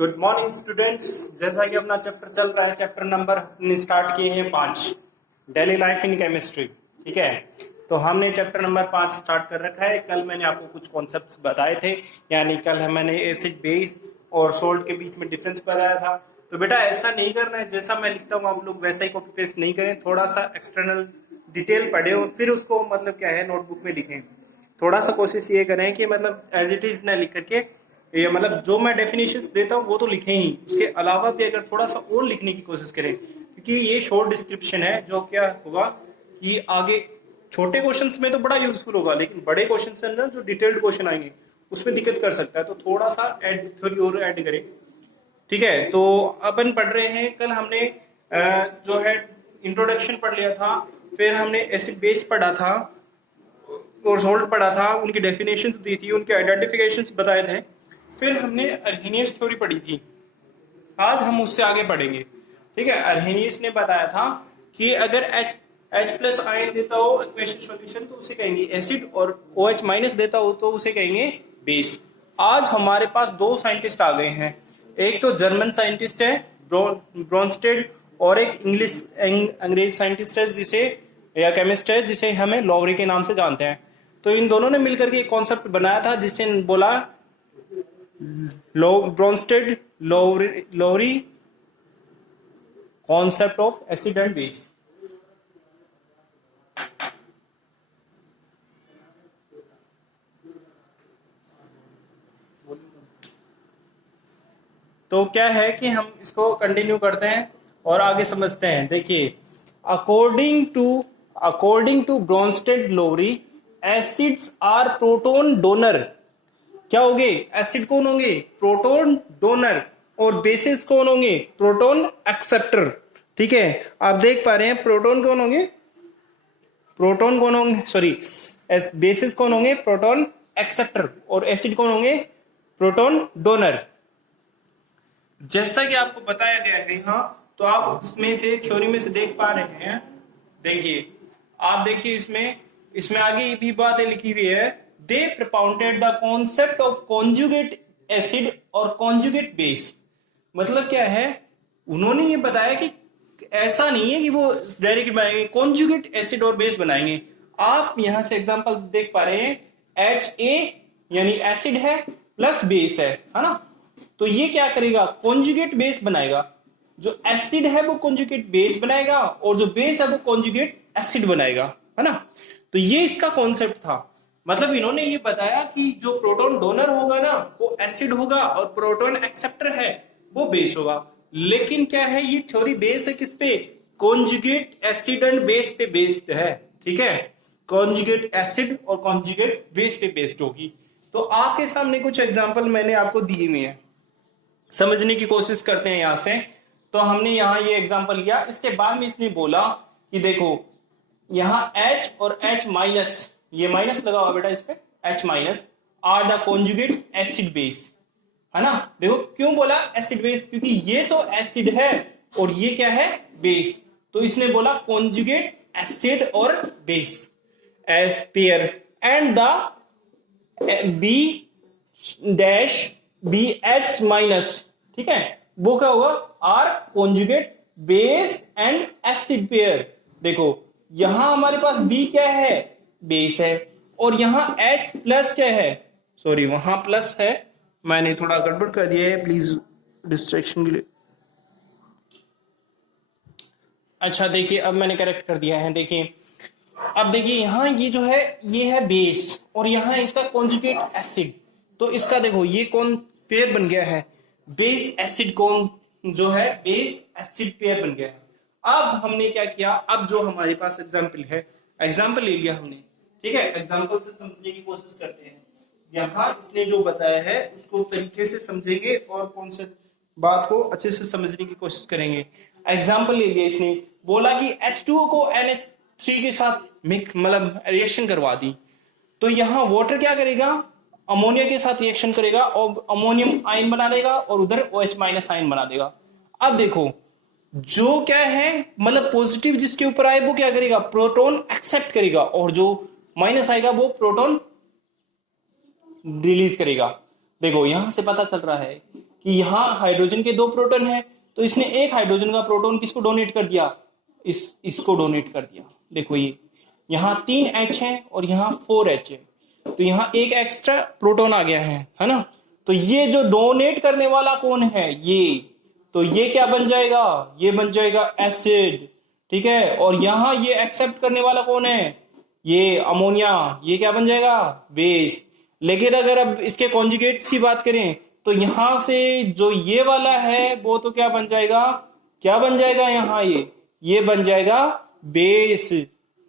Good morning students. जैसा कि अपना चैप्टर चल रहा है, चैप्टर नंबर हमने स्टार्ट किए हैं 5, डेली लाइफ इन केमिस्ट्री। ठीक है, तो हमने चैप्टर नंबर 5 स्टार्ट कर रखा है। कल मैंने आपको कुछ कॉन्सेप्ट्स बताए थे, यानी कल मैंने एसिड बेस और सोल्ट के बीच में डिफरेंस बताया था। तो बेटा ऐसा नहीं करना है, जैसा मैं लिखता हूँ आप लोग वैसा ही कॉपी पेस्ट नहीं करें, थोड़ा सा एक्सटर्नल डिटेल पढ़े और फिर उसको मतलब क्या है नोटबुक में लिखें। थोड़ा सा कोशिश ये करें कि मतलब एज इट इज ना लिख करके ये मतलब जो मैं डेफिनेशंस देता हूँ वो तो लिखें ही, उसके अलावा भी अगर थोड़ा सा और लिखने की कोशिश करें, क्योंकि ये शॉर्ट डिस्क्रिप्शन है जो क्या होगा कि आगे छोटे क्वेश्चंस में तो बड़ा यूजफुल होगा, लेकिन बड़े क्वेश्चंस है ना जो डिटेल्ड क्वेश्चन आएंगे उसमें दिक्कत कर सकता है। तो थोड़ा सा ऐड थोड़ी और ऐड करें। ठीक है, तो अपन पढ़ रहे हैं। कल हमने जो है इंट्रोडक्शन पढ़ लिया था, फिर हमने एसिड बेस पढ़ा था और सोल्ट पढ़ा था, उनकी डेफिनेशन दी थी, उनके आइडेंटिफिकेशंस बताए थे, फिर हमने अर्हेनियस थ्योरी पढ़ी थी। आज हम उससे आगे पढ़ेंगे। ठीक है, अर्हेनियस ने बताया था कि अगर H प्लस आयन देता हो इक्वेशन सॉल्यूशन तो उसे कहेंगे एसिड, और OH माइनस देता हो तो उसे कहेंगे बेस। आज हमारे पास दो साइंटिस्ट आ गए हैं, एक तो जर्मन साइंटिस्ट है ब्रोंस्टेड, और एक अंग्रेज साइंटिस्ट है जिसे या केमिस्ट है जिसे हमें लॉवरी के नाम से जानते हैं। तो इन दोनों ने मिलकर के एक कॉन्सेप्ट बनाया था जिसे बोला Bronsted लॉवरी concept of acid and base. तो क्या है कि हम इसको कंटिन्यू करते हैं और आगे समझते हैं। देखिए, according to Bronsted Lowry acids are proton donor. क्या होंगे? एसिड कौन होंगे? Proton donor. और बेसिस कौन होंगे? Proton acceptor. ठीक है, आप देख पा रहे हैं प्रोटोन कौन होंगे, बेसिस कौन होंगे? Proton acceptor. और एसिड कौन होंगे? Proton donor. जैसा कि आपको बताया गया है यहाँ, तो आप इसमें से थ्योरी में से देख पा रहे हैं। देखिए, आप देखिए इसमें आगे भी बातें लिखी हुई है। दे propounded the concept of conjugate acid और कॉन्जुगेट बेस। मतलब क्या है, उन्होंने ये बताया कि ऐसा नहीं है कि वो डायरेक्ट बनाएंगे, कॉन्जुगेट एसिड और बेस बनाएंगे। आप यहां से एग्जांपल देख पा रहे हैं, HA यानी एसिड है प्लस बेस है ना। तो ये क्या करेगा? कॉन्जुगेट बेस बनाएगा। जो एसिड है वो कॉन्जुगेट बेस बनाएगा और जो बेस है वो कॉन्जुगेट एसिड बनाएगा, है ना। तो ये इसका कॉन्सेप्ट था। मतलब इन्होंने ये बताया कि जो प्रोटॉन डोनर होगा ना वो एसिड होगा और प्रोटॉन एक्सेप्टर है वो बेस होगा। लेकिन क्या है, ये थ्योरी बेस है किस पे? कॉन्जुगेट एसिड एंड बेस पे बेस्ड है। ठीक है, कॉन्जुगेट एसिड और कॉन्जुगेट बेस पे बेस्ड होगी। तो आपके सामने कुछ एग्जांपल मैंने आपको दिए हुए हैं, समझने की कोशिश करते हैं यहां से। तो हमने यहां ये एग्जांपल लिया, इसके बाद में इसने बोला कि देखो यहां H और H माइनस, ये माइनस लगा हुआ बेटा इस पे, H minus are the conjugate acid base, है ना। देखो क्यों बोला एसिड बेस, क्योंकि ये तो एसिड है और ये क्या है? बेस। तो इसने बोला कॉन्जुगेट एसिड और base as pair, and the B dash BH minus, ठीक है, वो क्या होगा? Are conjugate base and acid pair. देखो यहां हमारे पास B क्या है? बेस है, और यहां H प्लस क्या है? सॉरी, वहां प्लस है, मैंने थोड़ा गड़बड़ कर दिया है, प्लीज डिस्ट्रैक्शन के लिए। अच्छा देखिए, अब मैंने करेक्ट कर दिया है। देखिए, अब देखिए यहां ये जो है ये है बेस और यहां इसका कॉन्जुगेट एसिड। तो इसका देखो ये कौन पेयर बन गया है? बेस एसिड कौन जो है? बेस एसिड पेयर बन गया है। अब हमने क्या किया, अब जो हमारे पास एग्जाम्पल है, एग्जाम्पल ले लिया हमने। ठीक है, एग्जाम्पल से समझने की कोशिश करते हैं। यहाँ इसने जो बताया है उसको तरीके से समझेंगे और कौन से बात को अच्छे से समझने की कोशिश करेंगे। एग्जाम्पल ले लिया, इसने बोला कि H2O को NH3 के साथ मिक्स मतलब रिएक्शन करवा दी, तो यहाँ वाटर क्या करेगा? अमोनिया के साथ रिएक्शन करेगा और अमोनियम आयन बना देगा और उधर OH माइनस आयन बना देगा। अब देखो जो क्या है मतलब पॉजिटिव जिसके ऊपर आए वो क्या करेगा? प्रोटॉन एक्सेप्ट करेगा, और जो माइनस आएगा वो प्रोटॉन रिलीज करेगा। देखो यहां से पता चल रहा है कि यहाँ हाइड्रोजन के 2 प्रोटॉन है, तो इसने एक हाइड्रोजन का प्रोटॉन किसको डोनेट कर दिया, इसको डोनेट कर दिया। देखो ये यहाँ 3 H है और यहाँ 4 H है, तो यहाँ एक एक्स्ट्रा प्रोटॉन आ गया है ना। तो ये जो डोनेट करने वाला कौन है, ये, तो ये क्या बन जाएगा, ये बन जाएगा एसिड, ठीक है। और यहाँ ये एक्सेप्ट करने वाला कौन है, ये अमोनिया, ये क्या बन जाएगा, बेस। लेकिन अगर अब इसके कॉन्जुगेट्स की बात करें तो यहां से जो ये वाला है वो तो क्या बन जाएगा, क्या बन जाएगा यहाँ, ये बन जाएगा बेस,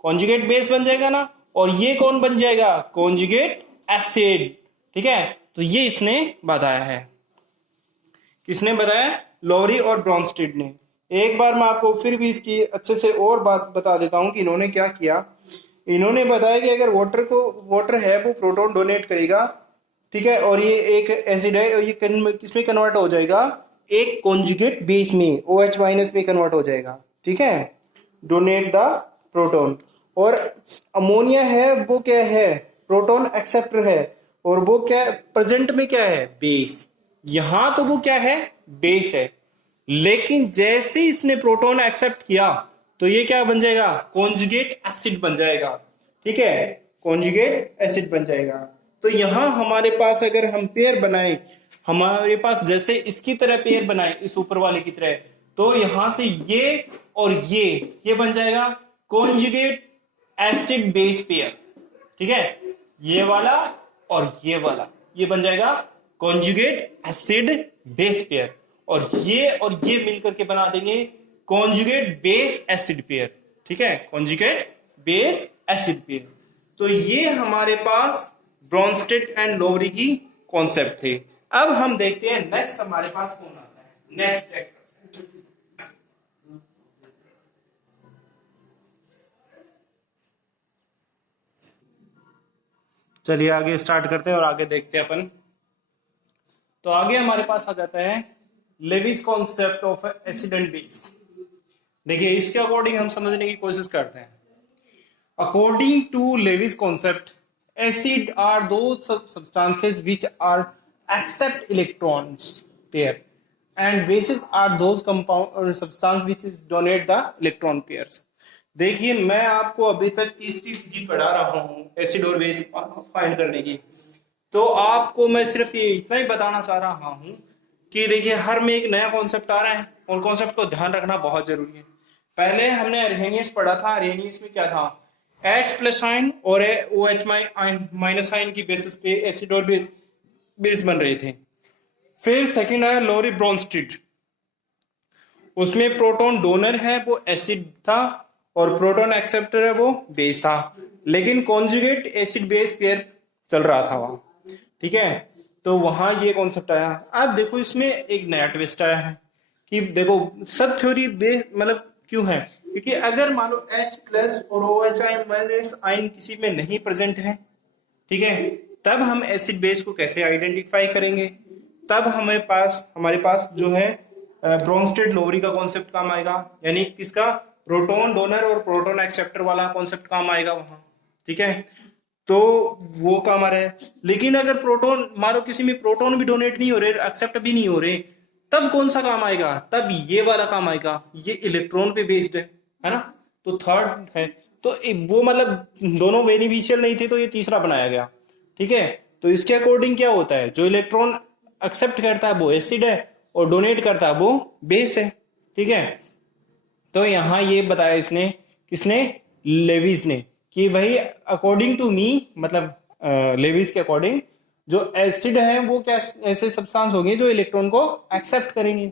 कॉन्जुगेट बेस बन जाएगा ना। और ये कौन बन जाएगा, कॉन्जुगेट एसिड, ठीक है। तो ये इसने बताया है, किसने बताया, लॉरी और ब्रॉन्स्टेड ने। एक बार मैं आपको फिर भी इसकी अच्छे से और बात बता देता हूं कि इन्होंने क्या किया। इन्होंने बताया कि अगर वाटर है वो प्रोटॉन डोनेट करेगा, ठीक है, और ये एक एसिड है, ये किसमें कन्वर्ट हो जाएगा, एक कॉन्जुगेट बेस में, OH माइनस में कन्वर्ट हो जाएगा, ठीक है, डोनेट द प्रोटॉन। और अमोनिया है वो क्या है, प्रोटॉन एक्सेप्टर है, और वो क्या प्रेजेंट में क्या है, बेस। यहां तो वो क्या है, बेस है, लेकिन जैसे इसने प्रोटॉन एक्सेप्ट किया तो ये क्या बन जाएगा, कॉन्जुगेट एसिड बन जाएगा, ठीक है, कॉन्जुगेट एसिड बन जाएगा। तो यहां हमारे पास अगर हम पेयर बनाएं, हमारे पास जैसे इसकी तरह पेयर बनाएं, इस ऊपर वाले की तरह, तो यहां से ये और ये बन जाएगा कॉन्जुगेट एसिड बेस पेयर, ठीक है, ये वाला और ये वाला, ये बन जाएगा कॉन्जुगेट एसिड बेस पेयर। और ये मिलकर के बना देंगे कॉन्जुगेट बेस एसिड पेयर, ठीक है, कॉन्जुगेट बेस एसिड पेयर। तो ये हमारे पास ब्रॉन्स्टेड एंड लोवरी की कॉन्सेप्ट थे। अब हम देखते हैं नेक्स्ट हमारे पास कौन आता है, नेक्स्ट चेक। चलिए आगे स्टार्ट करते हैं और आगे देखते हैं अपन। तो आगे हमारे पास आ जाता है Lewis concept of acid and base. देखिए इसके अकॉर्डिंग हम समझने की कोशिश करते हैं। According to Lewis concept, acid are those substances which are accept electrons pair, and bases are those compound or substance which is donate the electron pairs। देखिए मैं आपको अभी तक तीसरी विधि पढ़ा रहा हूं एसिड और बेस फाइंड करने की, तो आपको मैं सिर्फ ये इतना ही बताना चाह रहा हूं कि देखिए हर में एक नया कॉन्सेप्ट आ रहा है और कॉन्सेप्ट को ध्यान रखना बहुत जरूरी है। पहले हमने अरेनियस पढ़ा था, अरेनियस में क्या था, H प्लस आयन और OH माइनस आयन की बेसिस पे एसिड और बेस बन रहे थे। फिर सेकंड आया लोरी ब्रॉन्स्टेड, उसमें प्रोटॉन डोनर है वो एसिड था और प्रोटॉन एक्सेप्टर है वो बेस था, लेकिन कॉन्जुगेट एसिड बेस पेयर चल रहा था वहां, ठीक है। तो वहां ये कॉन्सेप्ट आया। अब देखो इसमें एक नया ट्विस्ट आया है कि देखो सब थ्योरी बेस मतलब क्यों है, क्योंकि अगर मान लो H प्लस और OH माइनस आयन किसी में नहीं प्रेजेंट है, ठीक है, तब हम एसिड बेस को कैसे आइडेंटिफाई करेंगे, तब हमारे पास जो है ब्रॉन्स्टेड लोवरी का कॉन्सेप्ट काम आएगा, यानी किसका, प्रोटॉन डोनर और प्रोटॉन एक्सेप्टर वाला कॉन्सेप्ट काम आएगा वहां, ठीक है। तो वो काम आ रहा है। लेकिन अगर प्रोटॉन मान लो किसी में प्रोटॉन भी डोनेट नहीं हो रहे, एक्सेप्ट भी नहीं हो रहे, तब कौन सा काम आएगा, तब ये वाला काम आएगा, ये इलेक्ट्रॉन पे बेस्ड है ना। तो थर्ड है, तो वो मतलब दोनों बेनिफिशियल नहीं थे तो ये तीसरा बनाया गया, ठीक है। तो इसके अकॉर्डिंग क्या होता है, जो इलेक्ट्रॉन एक्सेप्ट करता है वो एसिड है और डोनेट करता है वो बेस है, ठीक है। तो यहां ये बताया इसने, किसने, लेविस ने, कि भाई अकॉर्डिंग टू मी, मतलब लेविस के अकॉर्डिंग जो एसिड है वो क्या ऐसे सब्सटेंस होंगे जो इलेक्ट्रॉन को एक्सेप्ट करेंगे,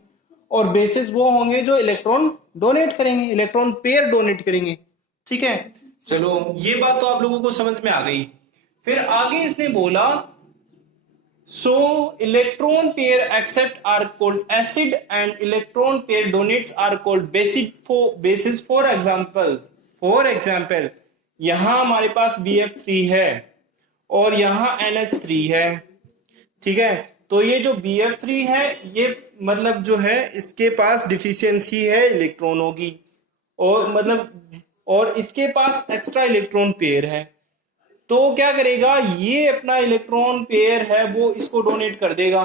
और बेसिस वो होंगे जो इलेक्ट्रॉन डोनेट करेंगे, इलेक्ट्रॉन पेयर डोनेट करेंगे, ठीक है। चलो ये बात तो आप लोगों को समझ में आ गई। फिर आगे इसने बोला, so electron pair accept are called acid and electron pair donates are called basis. For example यहां हमारे पास BF3 है और यहां NH3 है, ठीक है। तो ये जो BF3 है ये मतलब जो है इसके पास डिफिशियंसी है इलेक्ट्रॉनों की, और मतलब और इसके पास एक्स्ट्रा इलेक्ट्रॉन पेयर है, तो क्या करेगा, ये अपना इलेक्ट्रॉन पेयर है वो इसको डोनेट कर देगा,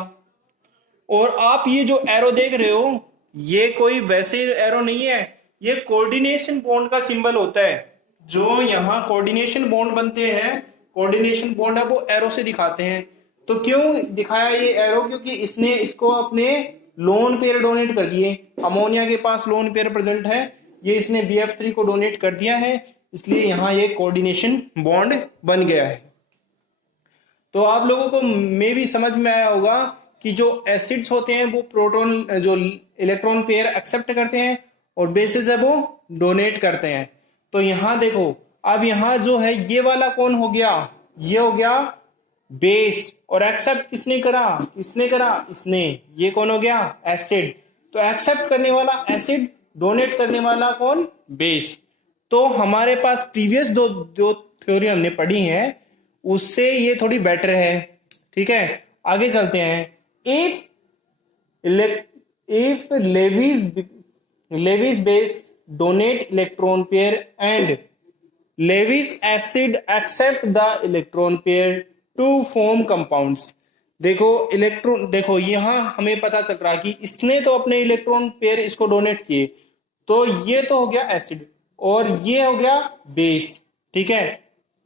और आप ये जो एरो देख रहे हो, ये कोई वैसे एरो नहीं है, ये कोऑर्डिनेशन बॉन्ड का सिंबल होता है। जो यहाँ कोऑर्डिनेशन बॉन्ड बनते हैं, कोऑर्डिनेशन बॉन्ड है वो एरो से दिखाते हैं। तो क्यों दिखाया ये एरो? क्योंकि इसने इसको अपने लोन पेयर डोनेट कर दिए। अमोनिया के पास लोन पेयर प्रेजेंट है, ये इसने BF3 को डोनेट कर दिया है, इसलिए यहाँ ये कोऑर्डिनेशन बॉन्ड बन गया है। तो आप लोगों को मे भी समझ में आया होगा कि जो एसिड्स होते हैं वो प्रोटॉन जो इलेक्ट्रॉन पेयर एक्सेप्ट करते हैं और बेसिस है वो डोनेट करते हैं। तो यहां देखो, अब यहां जो है ये वाला कौन हो गया? ये हो गया बेस। और एक्सेप्ट किसने करा? इसने। ये कौन हो गया? एसिड। तो एक्सेप्ट करने वाला एसिड, डोनेट करने वाला कौन? बेस। तो हमारे पास प्रीवियस दो थ्योरी हमने पढ़ी है, उससे ये थोड़ी बेटर है। ठीक है, आगे चलते हैं। If Lewis base donate electron pair and Lewis acid accept the electron pair to form compounds. देखो इलेक्ट्रॉन, देखो यहां हमें पता चल रहा कि इसने तो अपने इलेक्ट्रॉन पेयर इसको डोनेट किए, तो ये तो हो गया एसिड और ये हो गया बेस। ठीक है,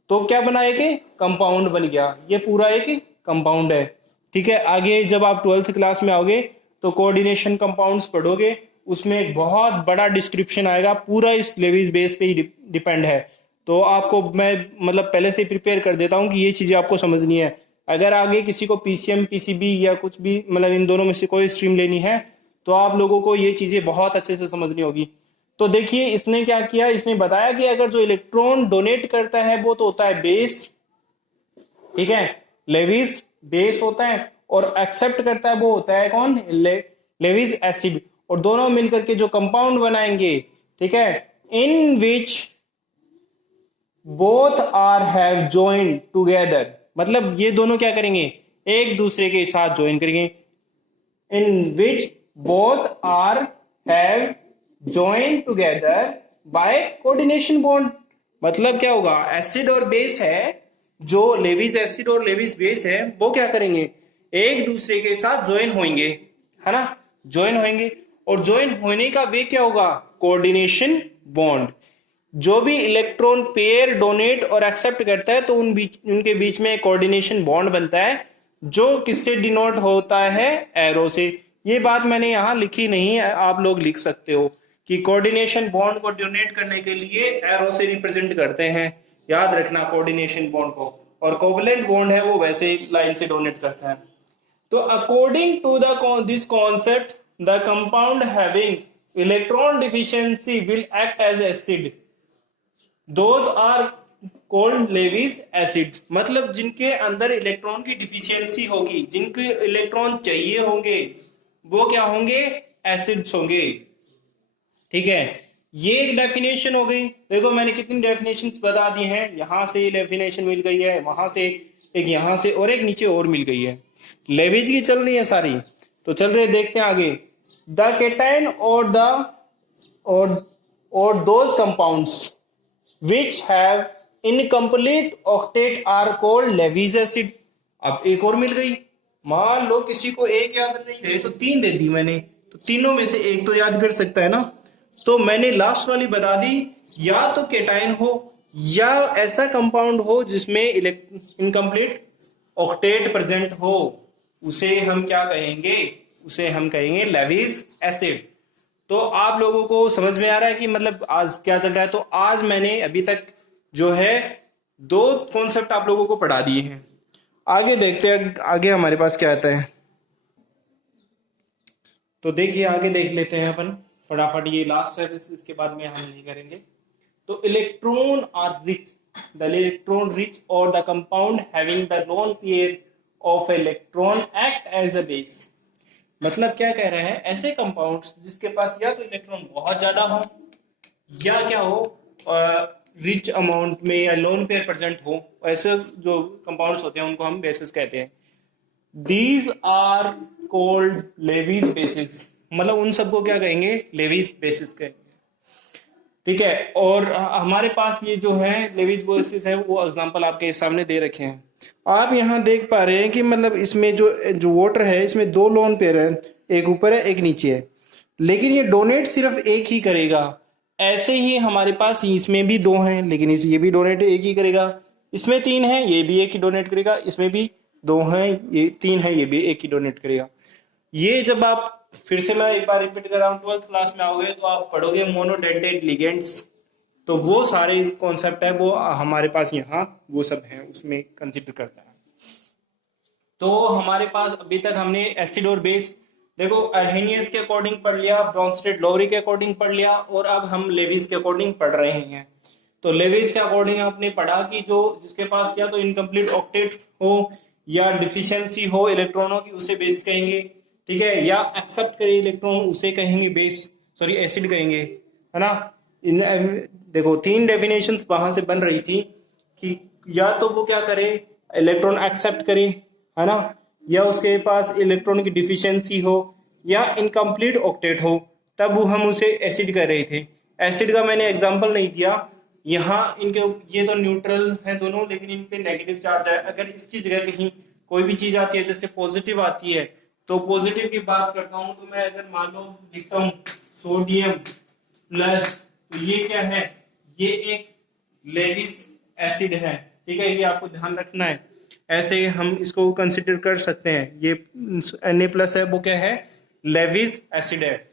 तो क्या बना? एक कंपाउंड बन गया, ये पूरा एक कंपाउंड है। ठीक है, आगे जब आप 12th क्लास में आओगे तो कोऑर्डिनेशन कंपाउंड्स पढ़ोगे, उसमें एक बहुत बड़ा डिस्क्रिप्शन आएगा, पूरा इस लेविस बेस पे ही डिपेंड है। तो आपको मैं मतलब पहले से प्रिपेयर कर देता हूं कि ये चीजें आपको समझनी है। अगर आगे किसी को PCM PCB या कुछ भी मतलब इन दोनों में से कोई स्ट्रीम लेनी है तो आप लोगों को ये चीजें बहुत अच्छे से समझनी होगी। तो देखिए इसने क्या किया, इसने बताया कि अगर जो इलेक्ट्रॉन डोनेट करता है वो तो होता है बेस। ठीक है, लेविस बेस होता है, और एक्सेप्ट करता है वो होता है कौन? Lewis acid. और दोनों मिलकर के जो कंपाउंड बनाएंगे, ठीक है, in which both are have joined together. मतलब ये दोनों क्या करेंगे? एक दूसरे के साथ ज्वाइन करेंगे। In which both are have join together by coordination bond. मतलब क्या होगा? एसिड और बेस है, जो लेविस एसिड और लेविस बेस है, वो क्या करेंगे? एक दूसरे के साथ ज्वाइन होंगे, है ना? ज्वाइन होंगे, और ज्वाइन होने का वे क्या होगा? Coordination bond. जो भी इलेक्ट्रॉन पेयर डोनेट और एक्सेप्ट करता है तो उनके बीच में कोऑर्डिनेशन बॉन्ड बनता है, जो किससे डिनोट होता है? एरो से। ये बात मैंने यहां लिखी नहीं है, आप लोग लिख सकते हो कि कोऑर्डिनेशन बॉन्ड को डोनेट करने के लिए एरो से रिप्रेजेंट करते हैं। याद रखना कोऑर्डिनेशन बॉन्ड को। और कोवलेंट बॉन्ड है वो वैसे लाइन से डोनेट करता है। तो according to this concept, the compound having electron deficiency will act as acid. Those are called Lewis acids. मतलब जिनके अंदर इलेक्ट्रॉन की डिफिशियंसी होगी, जिनके इलेक्ट्रॉन चाहिए होंगे, वो क्या होंगे? एसिड्स होंगे। ठीक है, ये एक डेफिनेशन हो गई। देखो मैंने कितनी डेफिनेशंस बता दी हैं, यहां से डेफिनेशन मिल गई है, वहां से एक, यहां से, और एक नीचे और मिल गई है। लेविज की चल रही है सारी। तो चल रहे, देखते हैं आगे। द केटाइन और those compounds which have incomplete octet are called Lewis acid। अब एक और मिल गई। मान लो किसी को एक याद नहीं रही तो 3 दे दी मैंने, तो तीनों में से एक तो याद कर सकता है ना। तो मैंने लास्ट वाली बता दी, या तो केटाइन हो या ऐसा कंपाउंड हो जिसमें इनकम्प्लीट ऑक्टेट प्रेजेंट हो, उसे हम क्या कहेंगे? उसे हम कहेंगे लेविस एसिड। तो आप लोगों को समझ में आ रहा है कि मतलब आज क्या चल रहा है? तो आज मैंने अभी तक जो है 2 कॉन्सेप्ट आप लोगों को पढ़ा दिए हैं। आगे देखते हैं आगे हमारे पास क्या आता है। तो देखिए आगे देख लेते हैं अपन फटाफट, ये लास्ट है, इसके बाद में हम नहीं करेंगे। तो electron are rich, the electron rich और the compound having the lone pair of electron act as a base. मतलब क्या कह रहे हैं? ऐसे कंपाउंड्स जिसके पास या तो इलेक्ट्रॉन बहुत ज्यादा हो या क्या हो, रिच अमाउंट में या लोन पेयर प्रेजेंट हो, ऐसे जो कंपाउंड्स होते हैं उनको हम बेसिस कहते हैं। These are called Lewis bases. मतलब उन सबको क्या कहेंगे? लेविस बेसिस कहेंगे। ठीक है। और हमारे पास ये जो है लेविज बेसिस है वो एग्जांपल आपके सामने दे रखे हैं। आप यहाँ देख पा रहे हैं कि मतलब इसमें जो जो वाटर है इसमें दो लोन पेयर है, एक ऊपर है एक नीचे है, लेकिन ये डोनेट सिर्फ एक ही करेगा। ऐसे ही हमारे पास इसमें भी दो हैं लेकिन ये भी डोनेट एक ही करेगा। इसमें तीन है ये भी एक ही डोनेट करेगा, इसमें भी दो हैं ये तीन है ये भी एक ही डोनेट करेगा। ये जब आप फिर से मैं एक बार रिपीट कर रहा हूँ, 12th क्लास में आओगे तो आप पढ़ोगे मोनोडेंटेड लिगेंड्स, तो वो सारे कॉन्सेप्ट है वो हमारे पास यहाँ वो सब है उसमें कंसिडर करता है। तो हमारे पास अभी तक हमने एसिड और बेस देखो अर्हेनियस के अकॉर्डिंग पढ़ लिया, ब्रॉन्स्टेड लोरी के अकॉर्डिंग पढ़ लिया, और अब हम लेविस के अकॉर्डिंग पढ़ रहे हैं। तो लेविस के अकॉर्डिंग आपने पढ़ा कि जो जिसके पास या तो इनकम्प्लीट ऑक्टेट हो या डिफिशियंसी हो इलेक्ट्रॉनों की उसे बेस कहेंगे, ठीक है, या एक्सेप्ट करे इलेक्ट्रॉन उसे कहेंगे बेस, सॉरी एसिड कहेंगे, है ना। इन देखो तीन डेफिनेशंस वहां से बन रही थी कि या तो वो क्या करे इलेक्ट्रॉन एक्सेप्ट करे, है ना, या उसके पास इलेक्ट्रॉन की डिफिशियंसी हो या इनकम्प्लीट ऑक्टेट हो, तब वो हम उसे एसिड कर रहे थे। एसिड का मैंने एग्जांपल नहीं दिया यहाँ, इनके ये तो न्यूट्रल है दोनों लेकिन इन पे नेगेटिव चार्ज है। अगर इसकी जगह कहीं कोई भी चीज आती है जैसे पॉजिटिव आती है तो पॉजिटिव की बात करता हूं तो मैं अगर मान लो लिखता हूं सोडियम प्लस, तो ये क्या है, ये एक लेविस एसिड है, ठीक है, ये आपको ध्यान रखना है। ऐसे हम इसको कंसिडर कर सकते हैं, ये Na+ है वो क्या है लेविस एसिड है।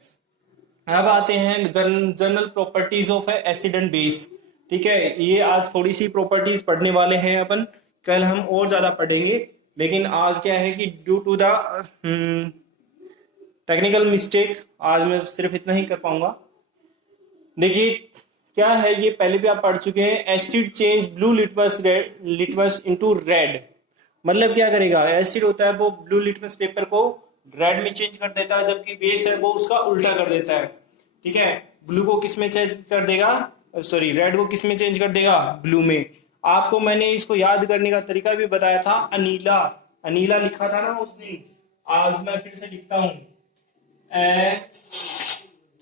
अब आते हैं general properties of acid and base, ठीक है, ये आज थोड़ी सी प्रॉपर्टीज पढ़ने वाले हैं अपन, कल हम और ज्यादा पढ़ेंगे, लेकिन आज क्या है कि due to the technical mistake आज मैं सिर्फ इतना ही कर पाऊंगा। देखिए क्या है, ये पहले भी आप पढ़ चुके हैं, acid change blue litmus into red. मतलब क्या करेगा, एसिड होता है वो ब्लू लिटमस पेपर को रेड में चेंज कर देता है, जबकि बेस है वो उसका उल्टा कर देता है, ठीक है। ब्लू को किस में चेंज कर देगा, सॉरी रेड को किस में चेंज कर देगा, ब्लू में। आपको मैंने इसको याद करने का तरीका भी बताया था, अनीला, अनीला लिखा था ना उस दिन, आज मैं फिर से लिखता हूं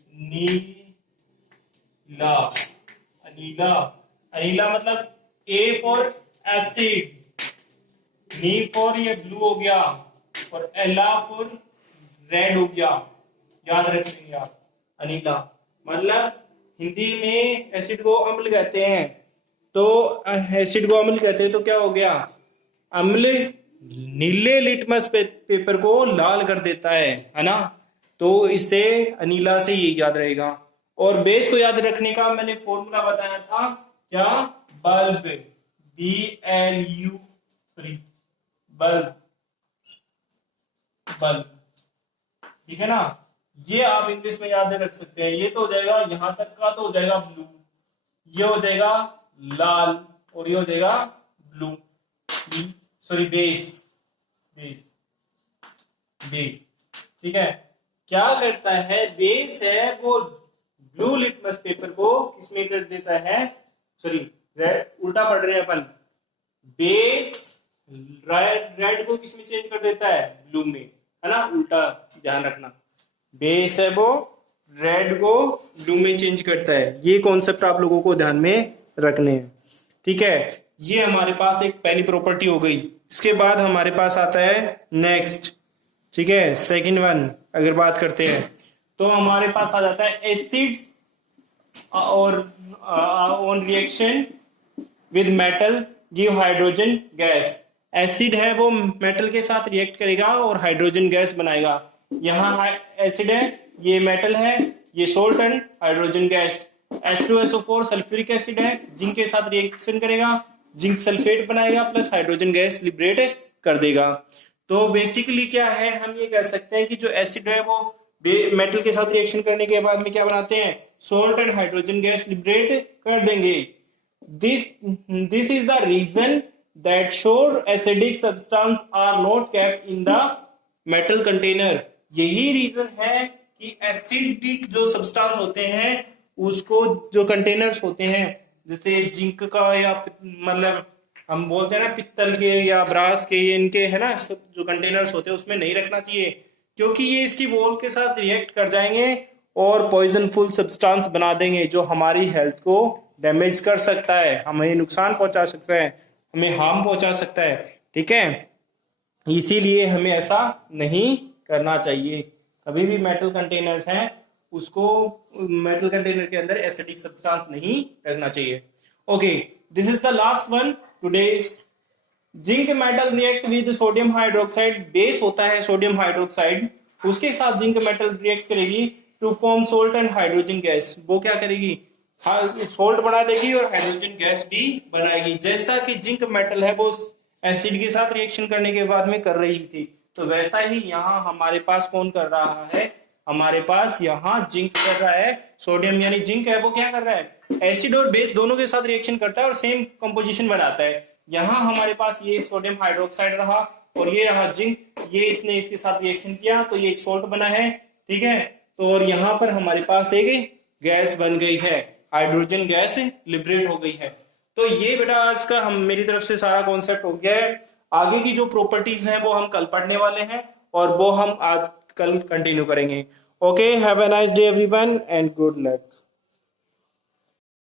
अनीला। अनीला, अनीला मतलब A for acid, knee for ये ब्लू हो गया, और एला फॉर रेड हो गया, याद रखेंगे आप। अनीला मतलब हिंदी में एसिड को अम्ल कहते हैं, तो एसिड को अम्ल कहते हैं तो क्या हो गया, अम्ल नीले लिटमस पेपर को लाल कर देता है ना, तो इससे अनीला से ये याद रहेगा। और बेस को याद रखने का मैंने फॉर्मूला बताया था क्या, बल्ब, BLU, बल्ब, बल्ब, ठीक है ना। ये आप इंग्लिश में याद रख सकते हैं, ये तो हो जाएगा यहां तक का तो हो जाएगा ब्लू, ये हो जाएगा लाल, और ये हो जाएगा blue, sorry base, base, base, ठीक है। क्या करता है, बेस है वो ब्लू लिटमस पेपर को किसमें कर देता है, सॉरी उल्टा पढ़ रहे हैं अपन, बेस रेड को किसमें चेंज कर देता है, ब्लू में, है ना, उल्टा ध्यान रखना, बेस है वो रेड को ब्लू में चेंज करता है। ये कॉन्सेप्ट आप लोगों को ध्यान में रखने हैं, ठीक है। ये हमारे पास एक पहली प्रॉपर्टी हो गई। इसके बाद हमारे पास आता है नेक्स्ट, ठीक है, सेकंड वन अगर बात करते हैं तो हमारे पास आ जाता है एसिड्स और on reaction with metal give hydrogen gas. Acid है वो मेटल के साथ रिएक्ट करेगा और हाइड्रोजन गैस बनाएगा। यहाँ एसिड है, ये मेटल है, ये salt and hydrogen gas. H2SO4 sulphuric acid है, जिंक के साथ रिएक्शन करेगा, जिंक सल्फेट बनाएगा प्लस हाइड्रोजन गैस लिबरेट कर देगा। तो बेसिकली क्या है, हम ये कह सकते हैं कि जो एसिड है वो मेटल के साथ रिएक्शन करने के बाद में क्या बनाते हैं, salt and hydrogen gas liberate कर देंगे। This is the reason that sure acidic substance are not kept in the metal container. यही रीजन है कि एसिडिक जो सब्सटेंस होते हैं उसको जो कंटेनर्स होते हैं जैसे जिंक का या मतलब हम बोलते हैं ना पित्तल के या ब्रास के, इनके है ना सब जो कंटेनर्स होते हैं उसमें नहीं रखना चाहिए, क्योंकि ये इसकी वॉल के साथ रिएक्ट कर जाएंगे और पॉइजनफुल सब्सटेंस बना देंगे जो हमारी हेल्थ को डैमेज कर सकता है, हमें नुकसान पहुंचा सकता है, हमें हार्म पहुंचा सकता है। ठीक है, इसीलिए हमें ऐसा नहीं करना चाहिए। कभी भी मेटल कंटेनर्स हैं उसको मेटल कंटेनर के अंदर एसिडिक सब्सटेंस नहीं रखना चाहिए। Okay, this is the last one today. Zinc metal react with sodium hydroxide, base होता है सोडियम हाइड्रोक्साइड, उसके साथ जिंक मेटल रिएक्ट करेगी to form salt and hydrogen gas. वो क्या करेगी, सोल्ट बना देगी और हाइड्रोजन गैस भी बनाएगी। जैसा कि जिंक मेटल है वो एसिड के साथ रिएक्शन करने के बाद में कर रही थी, तो वैसा ही यहाँ हमारे पास कौन कर रहा है, हमारे पास यहाँ जिंक कर रहा है। सोडियम यानी जिंक है वो क्या कर रहा है, एसिड और बेस दोनों के साथ रिएक्शन करता है और सेम कंपोजिशन बनाता है। यहाँ हमारे पास ये सोडियम हाइड्रोक्साइड रहा और ये रहा जिंक, ये इसने इसके साथ रिएक्शन किया तो ये एक सोल्ट बना है। ठीक है, तो और यहाँ पर हमारे पास एक गैस बन गई है, हाइड्रोजन गैस लिबरेट हो गई है। तो ये बेटा आज का हम मेरी तरफ से सारा कॉन्सेप्ट हो गया है। आगे की जो प्रॉपर्टीज हैं वो हम कल पढ़ने वाले हैं और वो हम आज कल कंटिन्यू करेंगे। Okay, have a nice day everyone and good luck.